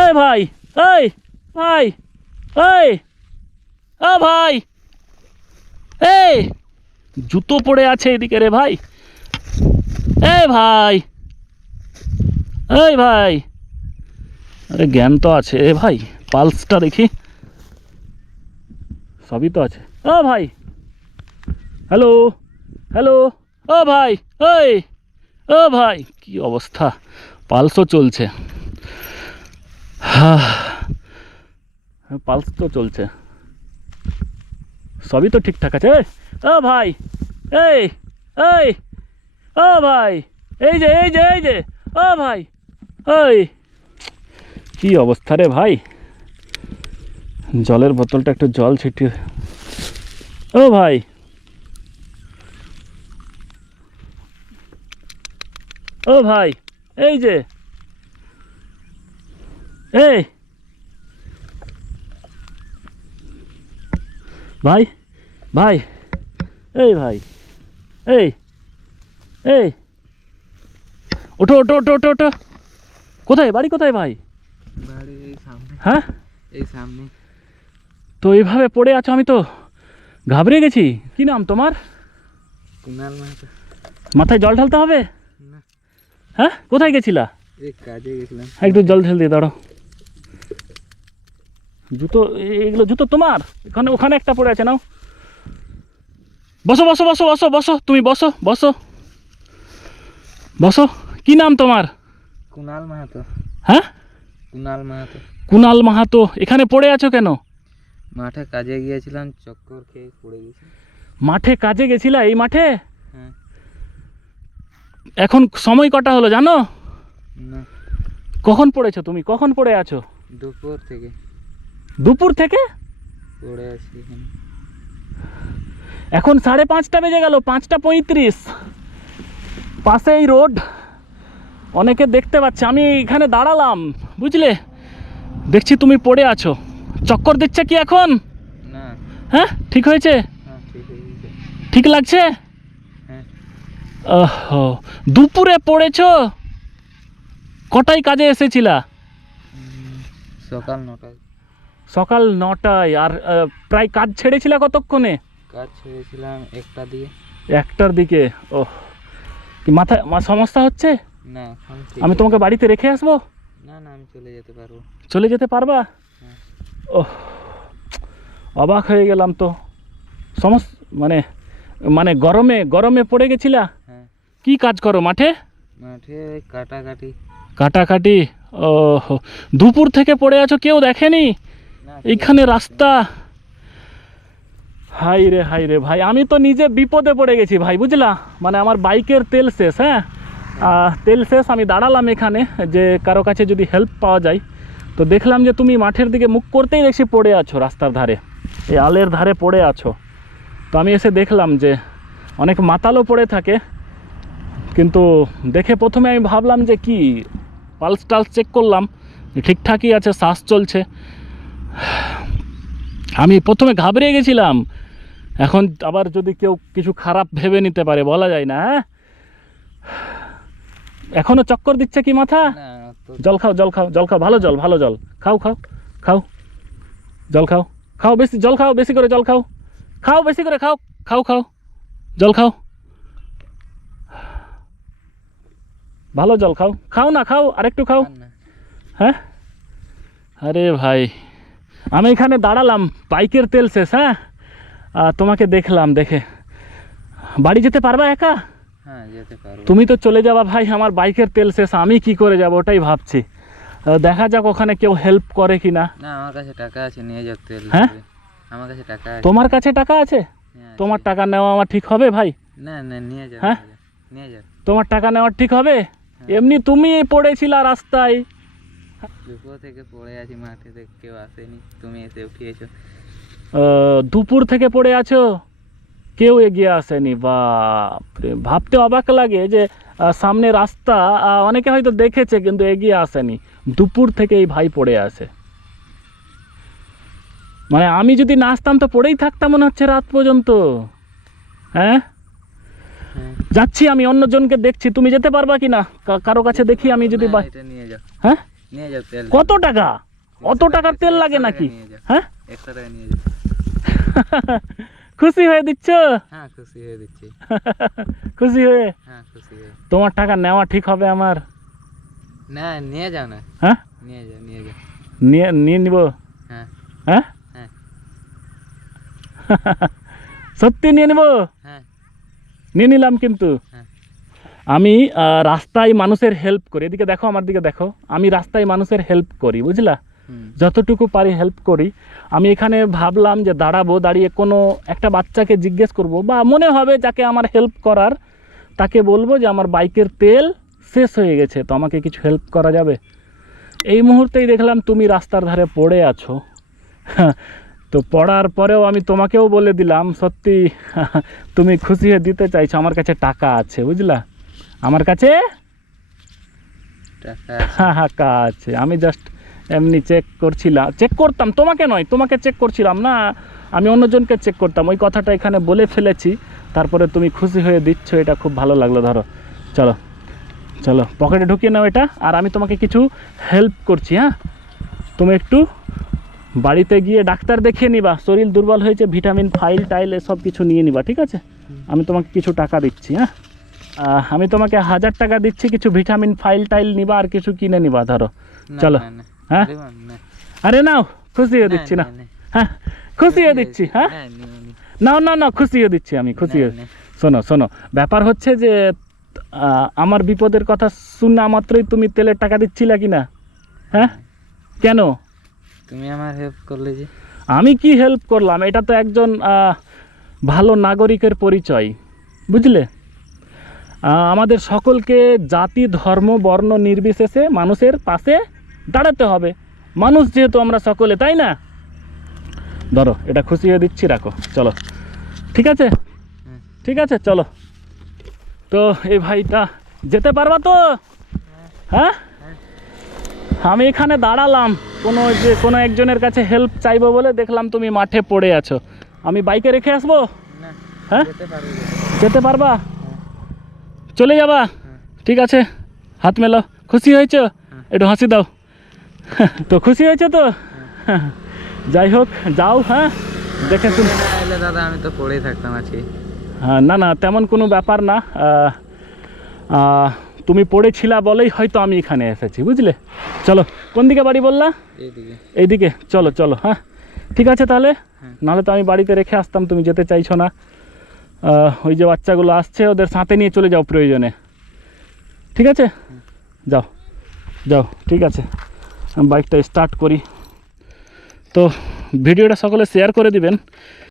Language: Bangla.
এই ভাই, এই ভাই, এই ও ভাই, এই জুতো পড়ে আছে এদিকে রে ভাই। এই ভাই, এই ভাই, আরে জ্ঞান তো আছে এ ভাই, পালসটা দেখি, সবই তো আছে। ও ভাই, হ্যালো হ্যালো, ও ভাই, ওই ও ভাই, কি অবস্থা, পালসও চলছে। পালস তো চলছে, সবই তো ঠিকঠাক আছে। ও ভাই, এই এই ও ভাই, এই যে এই যে এই যে, ও ভাই, ওই কি অবস্থা রে ভাই, জলের বোতলটা একটু জল ছিটিয়ে। ও ভাই, ও ভাই, এই যে, এই ভাই, ভাই, এই ভাই, এই এই ওঠো ওঠো ওঠো ওঠো ওঠো। কোথায় বাড়ি, কোথায় ভাই? বাড়ি এই সামনে। হ্যাঁ, এই সামনে। তো এইভাবে পড়ে আছো, আমি তো ঘাবড়ে গেছি। কি নাম তোমার? কুনাল মাহাতো। মাথায় জল ঢালতে হবে? না, হ্যাঁ, কোথায় গেছিলা? এই কাজে গেছিলাম। একটু জল ঢেল দিয়ে দাঁড়াও। জুতো, এগুলো জুতো তোমার? এখানে ওখানে একটা পড়ে আছে, নাও। বসো বসো বসো বসো বসো, তুমি বসো বসো বসো। কি নাম তোমার? কুনাল মাহাতো। হ্যাঁ, কুনাল মাহাতো। কুনাল মাহাতো। এখানে পড়ে আছো কেন? মাঠে কাজে গিয়েছিলাম, চক্কর খেয়ে পড়ে গেছি। মাঠে কাজে গেছিলা? এই মাঠে? হ্যাঁ। এখন সময় কটা হলো জানো? না, কখন পড়েছো তুমি? কখন পড়ে আছো? দুপুর থেকে দুপুর থেকে? পড়ে আছি এখানে। এখন 5:30 বেজে গেল, 5:35। পাশেই রোড, অনেকে দেখতে পাচ্ছে। আমি এখানে দাঁড়ালাম, বুঝলে, দেখছি তুমি পড়ে আছো। চক্কর দিচ্ছে কি এখন? না। হ্যাঁ, ঠিক হয়েছে? হ্যাঁ, ঠিক হয়ে গেছে। ঠিক লাগছে? হ্যাঁ। ওহো, দুপুরে পড়েছো? কটায় কাজে এসেছিলা? সকাল 9টায়। সকাল 9টায়। আর প্রায় কাজ ছেড়েছিলা কতক্ষণে? কাজ ছেড়েছিলাম 1টা দিয়ে। 1টার দিকে। ওহ, কি মাথায় সমস্যা হচ্ছে? না, এখন ঠিক আমি আছে। তোমাকে বাড়িতে রেখে আসবো? না না, আমি চলে যেতে পারবো। চলে যেতে পারবা? হ্যাঁ। ওহ, অবাক হয়ে গেলাম তো। মানে মানে গরমে গরমে পড়ে গেছিলা? হ্যাঁ। কি কাজ করো মাঠে? মাঠে কাটাকাটি। কাটাকাটি। ও, দুপুর থেকে পড়ে আছো, কেউ দেখেনি? না, এইখানে রাস্তা। হাই রে ভাই, আমি তো নিজে বিপদে পড়ে গেছি ভাই, বুঝলা। মানে আমার বাইকের তেল শেষ। হ্যাঁ, তেল শেষ। আমি দাঁড়ালাম এখানে যে কারো কাছে যদি হেল্প পাওয়া যায়। তো দেখলাম যে তুমি মাঠের দিকে মুখ করতেই দেখছি পড়ে আছো, রাস্তার ধারে, এই আলের ধারে পড়ে আছো। তো আমি এসে দেখলাম যে অনেক মাতালও পড়ে থাকে, কিন্তু দেখে প্রথমে আমি ভাবলাম যে কি, পালস টালস চেক করলাম, ঠিকঠাকই আছে, শ্বাস চলছে। আমি প্রথমে ঘাবড়ে গেছিলাম, এখন আবার যদি কেউ কিছু খারাপ ভেবে নিতে পারে, বলা যায় না। হ্যাঁ, এখনো চক্কর দিচ্ছে কি মাথা? না, তো জল খাও, জল খাও, জল খাও, ভালো জল, ভালো জল খাও, খাও খাও, জল খাও, খাও বেশি জল খাও, বেশি করে জল খাও, খাও বেশি করে, খাও খাও খাও, জল খাও, ভালো জল খাও, খাও না, খাও আরেকটু খাও। আর না। হ্যাঁ, আরে ভাই, আমি এখানে দাঁড়ালাম, বাইকের তেল শেষ। হ্যাঁ, তোমাকে দেখলাম, দেখে বাড়ি যেতে পারবা একা? হ্যাঁ, যেতে পারবো। তুমি তো চলে যাবা ভাই, আমার বাইকের তেল শেষ, আমি কি করে যাব ওটাই ভাবছি। দেখা যাক ওখানে কেউ হেল্প করে কি না। না, আমার কাছে টাকা আছে, নিয়ে যাও তেল। হ্যাঁ? আমার কাছে টাকা আছে। তোমার কাছে টাকা আছে? হ্যাঁ, তোমার আছে। টাকা নেওয়া আমার ঠিক হবে ভাই? না না, নিয়ে যাও। হ্যাঁ? নিয়ে যাও। তোমার টাকা নেওয়া ঠিক হবে? এমনি তুমি পড়েছিলা রাস্তায়। দুপুর থেকে পড়ে আছি মাঠে, কেউ আসেনি, তুমি এসে উঠিয়েছো। দুপুর থেকে পড়ে আছো, কেউ এগিয়ে আসেনি? বাপরে, ভাবতে অবাক লাগে যে সামনে রাস্তা, অনেকে হয়তো দেখেছে কিন্তু এগিয়ে আসেনি। দুপুর থেকে এই ভাই পড়ে আছে। মানে আমি যদি না আসতাম তো পড়েই থাকতাম মনে হচ্ছে রাত পর্যন্ত। হ্যাঁ, হ্যাঁ। যাচ্ছি আমি, অন্যজনকে দেখছি, তুমি যেতে পারবা কি না কারো কাছে দেখি আমি যদি না, এটা নিয়ে যাও। হ্যাঁ, নিয়ে যাও তেল। কত টাকা? অত টাকা তেল লাগে 100 নাকি? টাকা নিয়ে যাও। হ্যাঁ 100 টাকা নিয়ে যাও। খুশি হয়ে দিচ্ছ? হ্যাঁ খুশি হয়ে দিচ্ছি। খুশি হয়ে? হ্যাঁ খুশি হয়ে। তোমার টাকা নেওয়া ঠিক হবে আমার? না নিয়ে যাও না। হ্যাঁ নিয়ে যাও নিয়ে যাও। নিয়ে নিয়ে নিব। হ্যাঁ হ্যাঁ হ্যাঁ সত্যি নিয়ে নিব? হ্যাঁ নিয়ে নিলাম। কিন্তু হ্যাঁ আমি রাস্তায় মানুষের হেল্প করি। এদিকে দেখো, আমার দিকে দেখো। আমি রাস্তায় মানুষের হেল্প করি, বুঝলা? হুম। যতটুকু পারি হেল্প করি। আমি এখানে ভাবলাম যে দাঁড়াবো, দাঁড়িয়ে কোনো একটা বাচ্চাকে জিজ্ঞেস করব, বা মনে হবে যাকে আমার হেল্প করার তাকে বলবো যে আমার বাইকের তেল শেষ হয়ে গেছে, তো আমাকে কিছু হেল্প করা যাবে। এই মুহূর্তেই দেখলাম তুমি রাস্তার ধারে পড়ে আছো। তো পড়ার পরেও আমি তোমাকেও বলে দিলাম, সত্যি তুমি খুশি হয়ে দিতে চাইছো। আমার কাছে টাকা আছে, বুঝলা? আমার কাছে টাকা টাকা আছে। আমি জাস্ট এমনি চেক করছিলাম, চেক করতাম, তোমাকে নয়, তোমাকে চেক করছিলাম না, আমি অন্যজনকে চেক করতাম। ওই কথাটা এখানে বলে ফেলেছি, তারপরে তুমি খুশি হয়ে দিচ্ছ, এটা খুব ভালো লাগলো। ধরো, চলো চলো পকেটে ঢুকিয়ে নাও এটা। আর আমি তোমাকে কিছু হেল্প করছি। হ্যাঁ, তুমি একটু বাড়িতে গিয়ে ডাক্তার দেখিয়ে নিবা, শরীর দুর্বল হয়েছে, ভিটামিন ফাইল টাইল এসব কিছু নিয়ে নিবা, ঠিক আছে? আমি তোমাকে কিছু টাকা দিচ্ছি। হ্যাঁ, আমি তোমাকে 1000 টাকা দিচ্ছি, কিছু ভিটামিন ফাইল টাইল নিবা আর কিছু কিনে নিবা। ধরো, না, চলো। না, না, হ্যাঁ দেবো না। আরে নাও, খুশি হয়ে না, দিচ্ছি না? না, না। হ্যাঁ খুশি হয়ে দিচ্ছি। হ্যাঁ না, নিও নি। না না না, খুশি হয়ে দিচ্ছি আমি, খুশি না, হয়ে। না। শোনো শোনো, ব্যাপার হচ্ছে যে আমার বিপদের কথা শুনা মাত্রই তুমি তেলের টাকা দিচ্ছিলা কি না? হ্যাঁ, কেন? তুমি আমার হেল্প করলে যে। আমি কি হেল্প করলাম? এটা তো একজন ভালো নাগরিকের পরিচয়, বুঝলে? আমাদের সকলকে জাতি ধর্ম বর্ণ নির্বিশেষে মানুষের পাশে দাঁড়াতে হবে। মানুষ যেহেতু আমরা সকলে, তাই না? ধরো, এটা খুশি হয়ে দিচ্ছি, রাখো, চলো। ঠিক আছে, হুম। ঠিক আছে, চলো। তো এই ভাইটা যেতে পারবা তো? হ্যাঁ, আমি এখানে দাঁড়ালাম কোনো একজনের কাছে হেল্প চাইবো বলে, দেখলাম তুমি মাঠে পড়ে আছো। আমি বাইকে রেখে আসবো? না, হ্যাঁ, যেতে পারবে। যেতে পারবা? চলে যাবা? হ্যাঁ। ঠিক আছে, হাত মেলাও। খুশি হয়েছো? হ্যাঁ। একটু হাসি দাও। তো খুশি হয়েছো তো? যাই হোক, যাও। হ্যাঁ, দেখে শুন। না এলে দাদা আমি তো পড়েই থাকতাম আজকে। হ্যাঁ, না না, তেমন কোনো ব্যাপার না। তুমি পড়েছিলা বলেই হয়তো আমি এখানে এসেছি, বুঝলে? চলো, কোন দিকে বাড়ি বললা? এইদিকে। এইদিকে, চলো চলো। হ্যাঁ, ঠিক আছে তাহলে। হ্যাঁ। নাহলে তো আমি বাড়িতে রেখে আসতাম, তুমি যেতে চাইছো না। ওই যে বাচ্চাগুলো আসছে, ওদের সাথে নিয়ে চলে যাও প্রয়োজনে। ঠিক আছে, যাও যাও। ঠিক আছে, আমি বাইকটা স্টার্ট করি। তো ভিডিওটা সকলে শেয়ার করে দিবেন।